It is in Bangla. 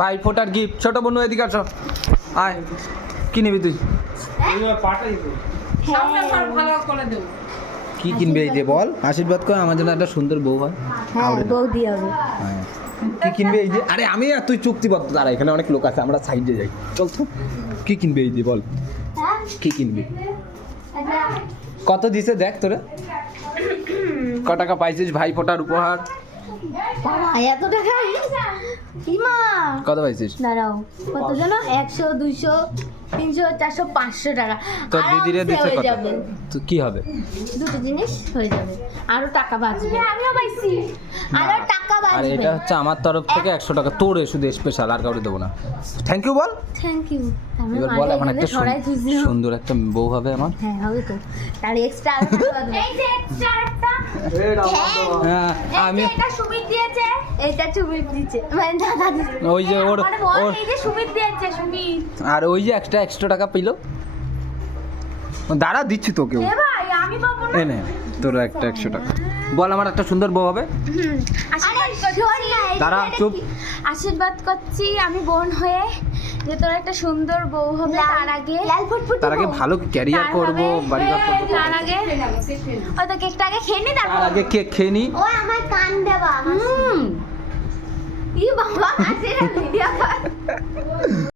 ভাই ফোটার গিফট, ছোট বোন এদিকে আসো, আয় কি নিবি তুই? কি কিনবে এই যে বল, আশীর্বাদ কর আমার জন্য একটা সুন্দর বউ হয়। হ্যাঁ বৌদি হবে। হ্যাঁ। কি কিনবে এই যে? আরে আমি আর তুই চুক্তিবদ্ধ, দাঁড়া এখানে অনেক লোক আছে, আমরা সাইডে যাই, চল তো। কি কিনবে এই যে বল, কি কিনবি? কত দিছে দেখ তোরা, ক টাকা পাইছিস ভাই ফোটার উপহার? বাবা এত টাকা ইমা কত পাইছিস? দাঁড়াও কত জানো, 100 200 300 400 500 টাকা। তোর দিদিরে দিছে কত? যাবে তো কি হবে? দুটো জিনিস হয়ে যাবে, আরো টাকা বাঁচবে। আমিও পাইছি, আরো টাকা আর বাঁচবে। এটা হচ্ছে আমার তরফ থেকে 100 টাকা তোরে, শুধু স্পেশাল, আর কাউকে দেবো না। থ্যাংক ইউ বল। Thank you. আমি এবার বল, এখন একটা সরাই খুঁজছি। সুন্দর একটা বউ হবে আমার। হ্যাঁ হবে তো, তাহলে এক্সট্রা এই যে এক্সট্রা একটা হ্যাঁ আমি এটা সুমিত দিয়েছে, এটা সুমিত দিয়েছে, মানে দাদা দিয়েছে। ওই যে ওর মানে বল এই যে সুমিত দিয়েছে, সুমিত। আর ওই যে এক্সট্রা টাকা পেলো, দাঁড়া দিচ্ছি তোকেও। এ ভাই আমি পাবো না। এনে তোর একটা 100 টাকা। বল আমার একটা সুন্দর বউ হবে। দাঁড়া, চুপ। আশীর্বাদ করছি আমি বোন হয়ে যে তোর একটা সুন্দর বউ হবে। তার আগে ভালো ক্যারিয়ার করব, বাড়িঘর করব। তার আগে ওই তো কেকটা আগে খেয়ে নি, তার তারপর আগে কেক খেয়ে নি। ও আমার কান দেবা। ই বাবা, আজকে ভিডিও কর।